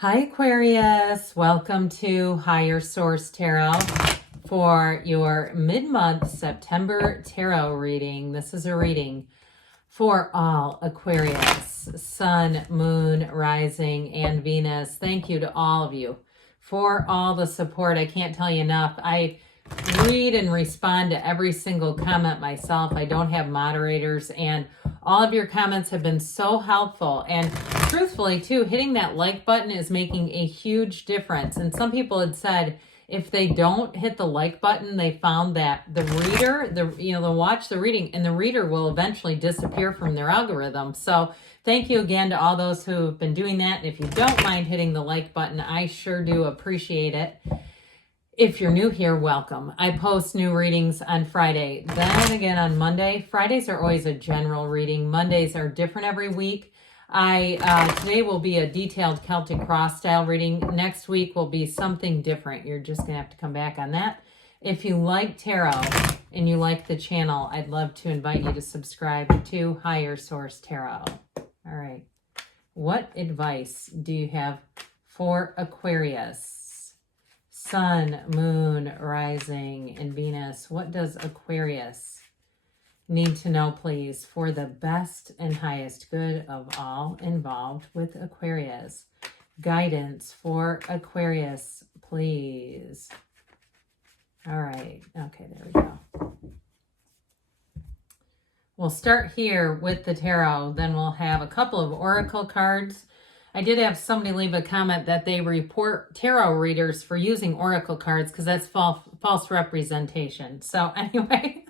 Hi Aquarius, welcome to Higher Source Tarot for your mid-month September tarot reading. This is a reading for all Aquarius, Sun, Moon, Rising, and Venus. Thank you to all of you for all the support. I can't tell you enough. I read and respond to every single comment myself. I don't have moderators, and all of your comments have been so helpful. And truthfully, too, hitting that like button is making a huge difference. And some people had said if they don't hit the like button, they found that the reader, they'll watch the reading and the reader will eventually disappear from their algorithm. So thank you again to all those who have been doing that. And if you don't mind hitting the like button, I sure do appreciate it. If you're new here, welcome. I post new readings on Friday, then again on Monday. Fridays are always a general reading. Mondays are different every week. Today will be a detailed Celtic cross style reading. Next week will be something different. You're just gonna have to come back on that. If you like tarot and you like the channel, I'd love to invite you to subscribe to Higher Source Tarot. All right. What advice do you have for Aquarius? Sun, Moon, Rising, and Venus. What does Aquarius need to know, please, for the best and highest good of all involved with Aquarius? Guidance for Aquarius, please. All right. Okay, there we go. We'll start here with the tarot. Then we'll have a couple of oracle cards. I did have somebody leave a comment that they report tarot readers for using oracle cards because that's false representation. So anyway,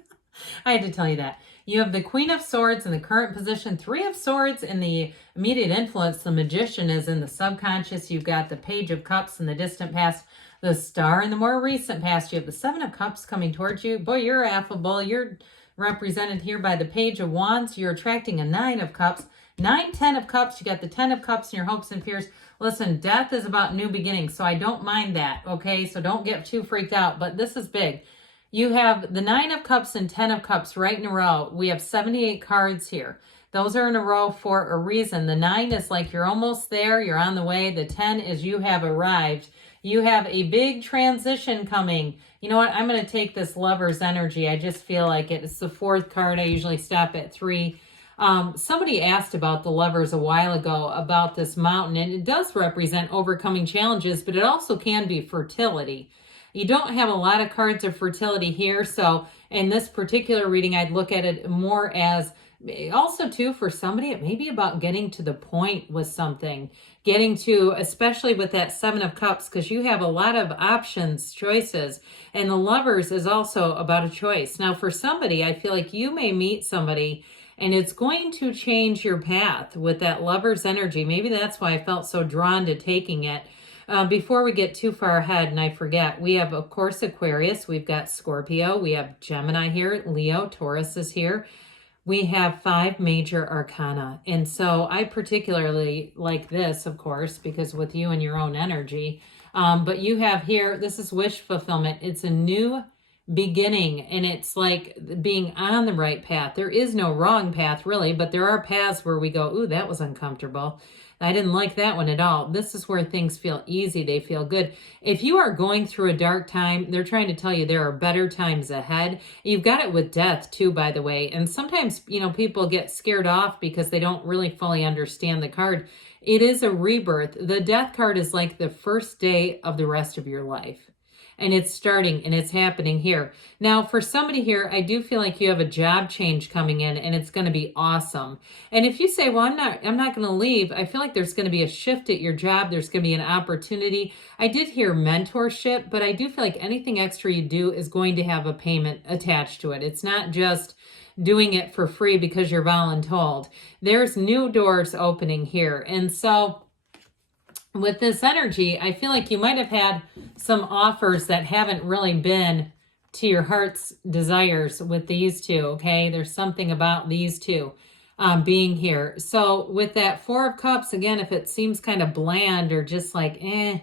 I had to tell you that. You have the Queen of Swords in the current position, Three of Swords in the immediate influence. The Magician is in the subconscious. You've got the Page of Cups in the distant past, the Star in the more recent past. You have the Seven of Cups coming towards you. Boy, you're affable. You're represented here by the Page of Wands. You're attracting a Nine of Cups. 9, 10 of Cups, you got the 10 of Cups in your hopes and fears. Listen, death is about new beginnings, so I don't mind that, okay? So don't get too freaked out, but this is big. You have the 9 of Cups and 10 of Cups right in a row. We have 78 cards here. Those are in a row for a reason. The 9 is like you're almost there, you're on the way. The 10 is you have arrived. You have a big transition coming. You know what? I'm going to take this Lover's energy. I just feel like it. It's the fourth card. I usually stop at 3. Somebody asked about the Lovers a while ago about this mountain, and it does represent overcoming challenges, but it also can be fertility. You don't have a lot of cards of fertility here, so in this particular reading, I'd look at it more as also too for somebody, it may be about getting to the point with something, getting to, especially with that Seven of Cups, because you have a lot of options, choices, and the Lovers is also about a choice. Now, for somebody, I feel like you may meet somebody and it's going to change your path with that Lover's energy. Maybe that's why I felt so drawn to taking it. Before we get too far ahead and I forget, we have, of course, Aquarius. We've got Scorpio. We have Gemini here. Leo, Taurus is here. We have 5 major arcana. And so I particularly like this, of course, because with you and your own energy. But you have here, this is wish fulfillment. It's a new beginning, and it's like being on the right path. There is no wrong path really, but there are paths where we go, ooh, that was uncomfortable. I didn't like that one at all. This is where things feel easy. They feel good. If you are going through a dark time, they're trying to tell you there are better times ahead. You've got it with death too, by the way. And sometimes, people get scared off because they don't really fully understand the card. It is a rebirth. The death card is like the first day of the rest of your life. And it's starting and it's happening here. Now, for somebody here, I do feel like you have a job change coming in and it's going to be awesome. And if you say, well, I'm not going to leave, I feel like there's going to be a shift at your job. There's going to be an opportunity. I did hear mentorship, but I do feel like anything extra you do is going to have a payment attached to it. It's not just doing it for free because you're voluntold. There's new doors opening here. And so with this energy, I feel like you might have had some offers that haven't really been to your heart's desires with these two, okay? There's something about these two being here. So with that Four of Cups, again, if it seems kind of bland or just like, I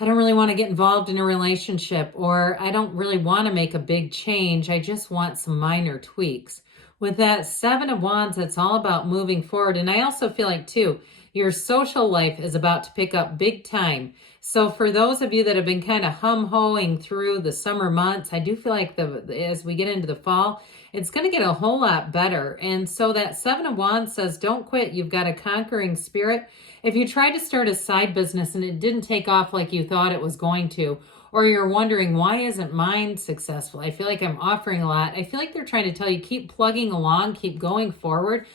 don't really want to get involved in a relationship, or I don't really want to make a big change, I just want some minor tweaks. With that Seven of Wands, it's all about moving forward. And I also feel like, too, Your social life is about to pick up big time. So for those of you that have been kind of hum-hoing through the summer months, I do feel like as we get into the fall, it's going to get a whole lot better. And so that Seven of Wands says, don't quit. You've got a conquering spirit. If you tried to start a side business and it didn't take off like you thought it was going to, or you're wondering, why isn't mine successful? I feel like I'm offering a lot. I feel like they're trying to tell you, keep plugging along, keep going forward.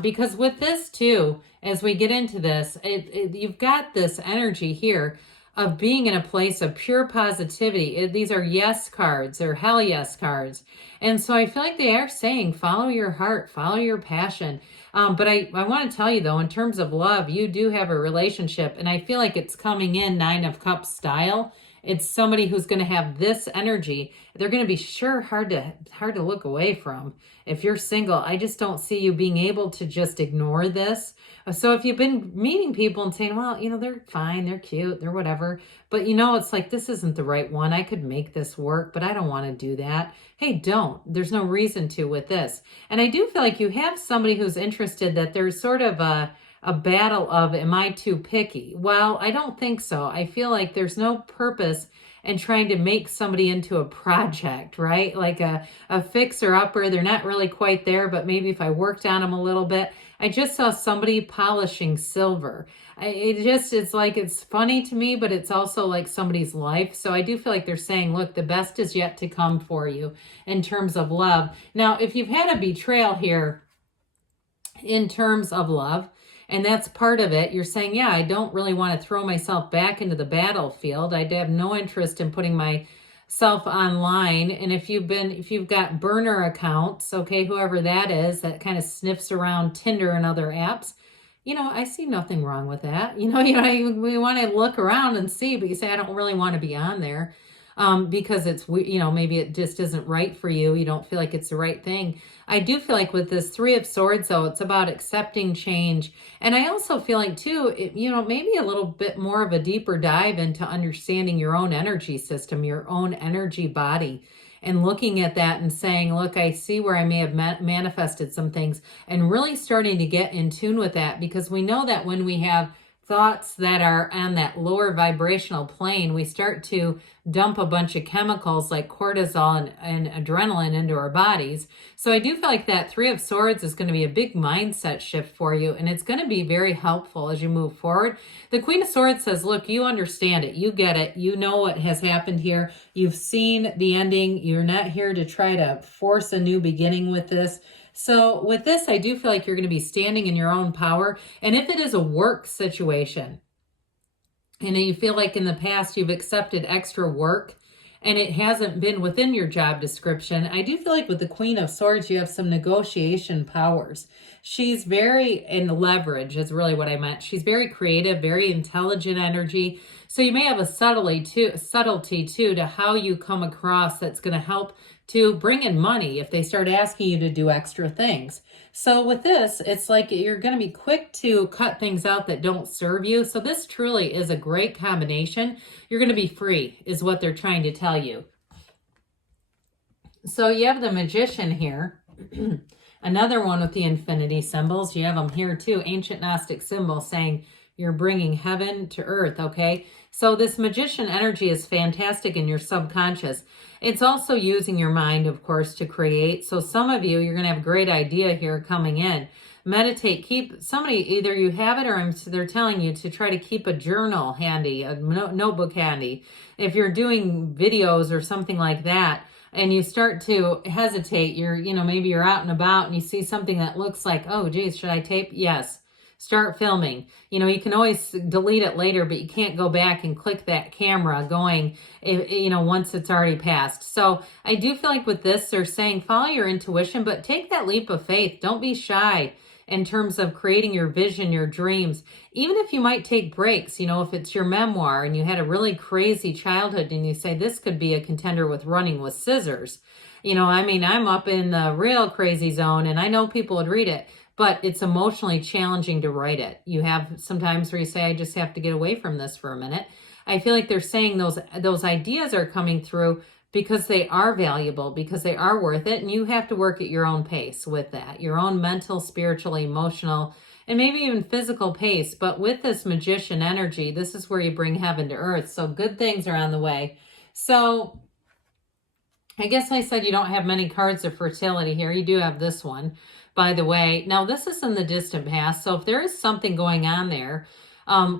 Because with this too, as we get into this, you've got this energy here of being in a place of pure positivity. These are yes cards or hell yes cards. And so I feel like they are saying, follow your heart, follow your passion. But I want to tell you though, in terms of love, you do have a relationship, and I feel like it's coming in Nine of Cups style. It's somebody who's going to have this energy. They're going to be hard to look away from. If you're single, I just don't see you being able to just ignore this. So if you've been meeting people and saying, well, they're fine, they're cute, they're whatever, but it's like, this isn't the right one. I could make this work, but I don't want to do that. Hey, don't. There's no reason to with this. And I do feel like you have somebody who's interested, that there's sort of a battle of, am I too picky? Well, I don't think so. I feel like there's no purpose in trying to make somebody into a project, right? Like a fixer-upper. They're not really quite there, but maybe if I worked on them a little bit. I just saw somebody polishing silver. It's like, it's funny to me, but it's also like somebody's life. So I do feel like they're saying, look, the best is yet to come for you in terms of love. Now, if you've had a betrayal here in terms of love, and that's part of it, you're saying, yeah, I don't really want to throw myself back into the battlefield. I have no interest in putting myself online. And if you've got burner accounts, okay, whoever that is, that kind of sniffs around Tinder and other apps, I see nothing wrong with that. We want to look around and see, but you say, I don't really want to be on there. Because it's, maybe it just isn't right for you. You don't feel like it's the right thing. I do feel like with this Three of Swords, though, it's about accepting change. And I also feel like, too, maybe a little bit more of a deeper dive into understanding your own energy system, your own energy body, and looking at that and saying, look, I see where I may have manifested some things, and really starting to get in tune with that, because we know that when we have thoughts that are on that lower vibrational plane, we start to dump a bunch of chemicals like cortisol and adrenaline into our bodies. So I do feel like that Three of Swords is going to be a big mindset shift for you, and it's going to be very helpful as you move forward. The Queen of Swords says, look, you understand it. You get it. You know what has happened here. You've seen the ending. You're not here to try to force a new beginning with this. So with this, I do feel like you're going to be standing in your own power. And if it is a work situation, and you feel like in the past you've accepted extra work and it hasn't been within your job description, I do feel like with the Queen of Swords, you have some negotiation powers. She's very in leverage is really what I meant. She's very creative, very intelligent energy. So you may have a subtlety too to how you come across that's going to help to bring in money if they start asking you to do extra things. So with this, it's like you're going to be quick to cut things out that don't serve you. So this truly is a great combination. You're going to be free is what they're trying to tell you. So you have the Magician here. Another one with the infinity symbols. You have them here too. Ancient Gnostic symbol saying you're bringing heaven to earth, okay? So this Magician energy is fantastic in your subconscious. It's also using your mind, of course, to create. So some of you, you're going to have a great idea here coming in. Meditate. Either you have it or they're telling you to try to keep a journal handy, a notebook handy. If you're doing videos or something like that, and you start to hesitate, maybe you're out and about and you see something that looks like, oh, geez, should I tape? Yes. Start filming. You can always delete it later, but you can't go back and click that camera going, once it's already passed. So I do feel like with this, they're saying follow your intuition, but take that leap of faith. Don't be shy in terms of creating your vision, your dreams. Even if you might take breaks, if it's your memoir and you had a really crazy childhood and you say this could be a contender with running with scissors. I'm up in the real crazy zone and I know people would read it. But it's emotionally challenging to write it. You have sometimes where you say, I just have to get away from this for a minute. I feel like they're saying those ideas are coming through because they are valuable, because they are worth it. And you have to work at your own pace with that, your own mental, spiritual, emotional, and maybe even physical pace. But with this magician energy, this is where you bring heaven to earth. So good things are on the way. So I guess I said you don't have many cards of fertility here. You do have this one, by the way. Now, this is in the distant past. So if there is something going on there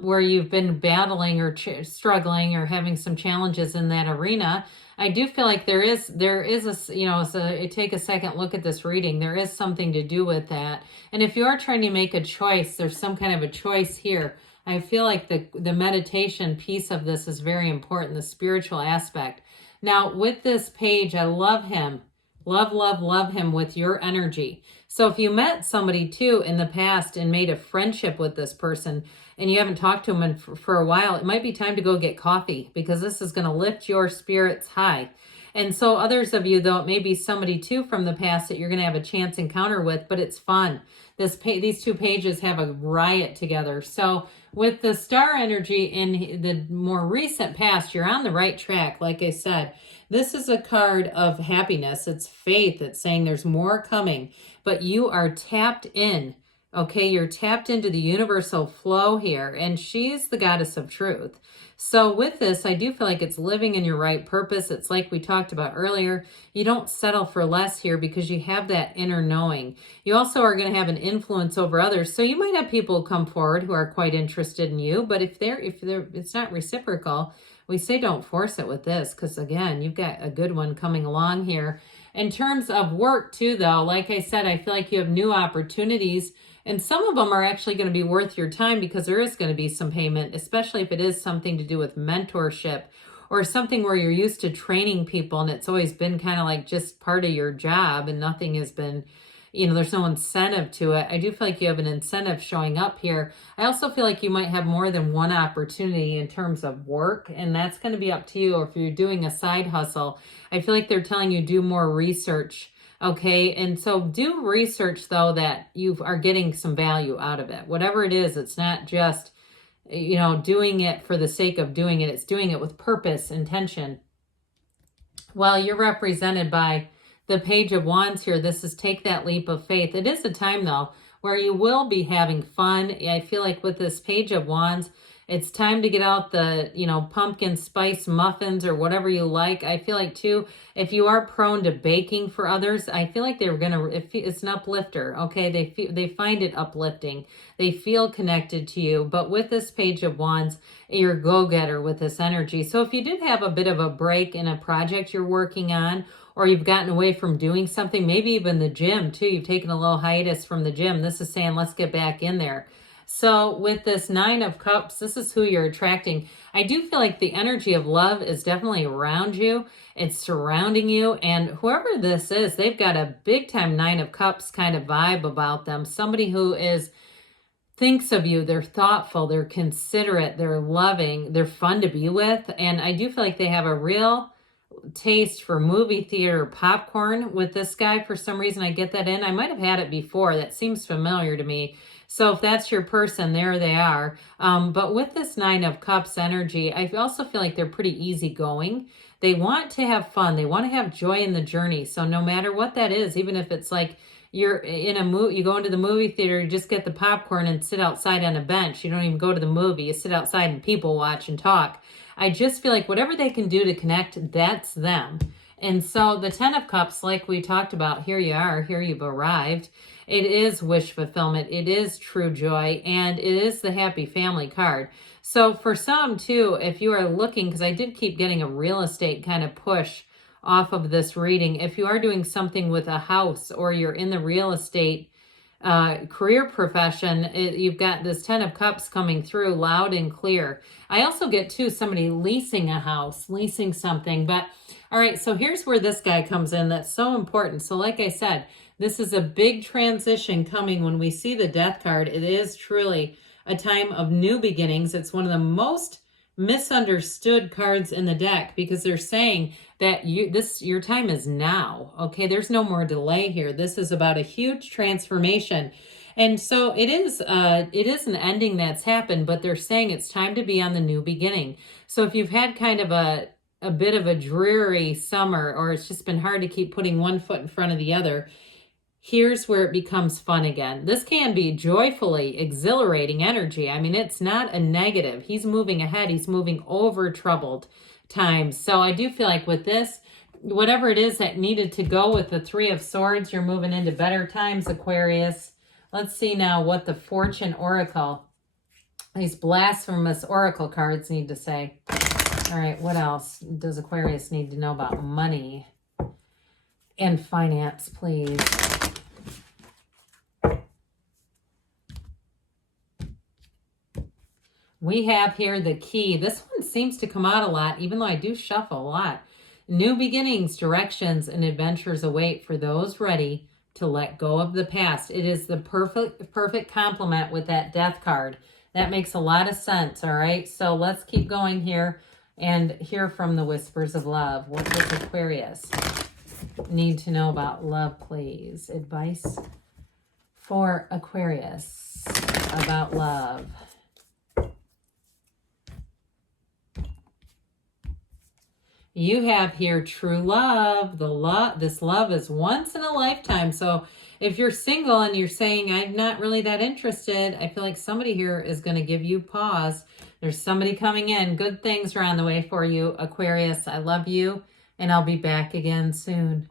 where you've been battling or struggling or having some challenges in that arena, I do feel like there is a, you know, so take a second look at this reading. There is something to do with that. And if you are trying to make a choice, there's some kind of a choice here. I feel like the meditation piece of this is very important, the spiritual aspect. Now, with this page, I love him. Love him with your energy. So if you met somebody too in the past and made a friendship with this person and you haven't talked to them for a while, it might be time to go get coffee because this is going to lift your spirits high. And so others of you, though, it may be somebody too from the past that you're going to have a chance encounter with, but it's fun. These two pages have a riot together. So with the star energy in the more recent past, you're on the right track. Like I said, this is a card of happiness. It's faith. It's saying there's more coming, but you are tapped in. Okay, you're tapped into the universal flow here, and she's the goddess of truth. So with this, I do feel like it's living in your right purpose. It's like we talked about earlier. You don't settle for less here because you have that inner knowing. You also are going to have an influence over others. So you might have people come forward who are quite interested in you, but if it's not reciprocal, we say don't force it with this because, again, you've got a good one coming along here. In terms of work too, though, like I said, I feel like you have new opportunities. And some of them are actually going to be worth your time because there is going to be some payment, especially if it is something to do with mentorship or something where you're used to training people and it's always been kind of like just part of your job and nothing has been, you know, there's no incentive to it. I do feel like you have an incentive showing up here. I also feel like you might have more than one opportunity in terms of work, and that's going to be up to you. Or if you're doing a side hustle, I feel like they're telling you do more research. Okay, and so do research, though, that you are getting some value out of it. Whatever it is, it's not just, you know, doing it for the sake of doing it. It's doing it with purpose, intention. Well, you're represented by the Page of Wands here. This is take that leap of faith. It is a time, though, where you will be having fun. I feel like with this Page of Wands, it's time to get out the, you know, pumpkin spice muffins or whatever you like. I feel like, too, if you are prone to baking for others, I feel like they're going to, it's an uplifter, okay? They find it uplifting. They feel connected to you. But with this Page of Wands, you're a go-getter with this energy. So if you did have a bit of a break in a project you're working on, or you've gotten away from doing something, maybe even the gym, too, you've taken a little hiatus from the gym, this is saying, let's get back in there. So with this Nine of Cups, this is who you're attracting. I do feel like the energy of love is definitely around you. It's surrounding you. And whoever this is, they've got a big time Nine of Cups kind of vibe about them. Somebody who thinks of you. They're thoughtful. They're considerate. They're loving. They're fun to be with. And I do feel like they have a real taste for movie theater popcorn with this guy. For some reason, I get that in. I might have had it before. That seems familiar to me. So if that's your person, there they are. But with this Nine of Cups energy, I also feel like they're pretty easygoing. They want to have fun. They want to have joy in the journey. So no matter what that is, even if it's like you're in a movie, you go into the movie theater, you just get the popcorn and sit outside on a bench. You don't even go to the movie. You sit outside and people watch and talk. I just feel like whatever they can do to connect, that's them. And so the Ten of Cups, like we talked about, here you are, here you've arrived. It is wish fulfillment. It is true joy. And it is the happy family card. So for some, too, if you are looking, because I did keep getting a real estate kind of push off of this reading, if you are doing something with a house or you're in the real estate career profession, you've got this Ten of Cups coming through loud and clear. I also get, too, somebody leasing a house, leasing something. But, all right, so here's where this guy comes in that's so important. So like I said, this is a big transition coming. When we see the Death card, it is truly a time of new beginnings. It's one of the most misunderstood cards in the deck because they're saying that your time is now. Okay, there's no more delay here. This is about a huge transformation. And so it is an ending that's happened, but they're saying it's time to be on the new beginning. So if you've had kind of a bit of a dreary summer, or it's just been hard to keep putting one foot in front of the other, here's where it becomes fun again. This can be joyfully exhilarating energy. I mean, it's not a negative. He's moving ahead. He's moving over troubled times. So I do feel like with this, whatever it is that needed to go with the Three of Swords, you're moving into better times, Aquarius. Let's see now what the Fortune Oracle, these blasphemous Oracle cards need to say. All right, what else does Aquarius need to know about money and finance, please? We have here the Key. This one seems to come out a lot, even though I do shuffle a lot. New beginnings, directions, and adventures await for those ready to let go of the past. It is the perfect complement with that Death card. That makes a lot of sense, all right? So let's keep going here and hear from the Whispers of Love. What does Aquarius need to know about love, please? Advice for Aquarius about love. You have here true love. This love is once in a lifetime. So if you're single and you're saying, I'm not really that interested, I feel like somebody here is going to give you pause. There's somebody coming in. Good things are on the way for you, Aquarius. I love you, and I'll be back again soon.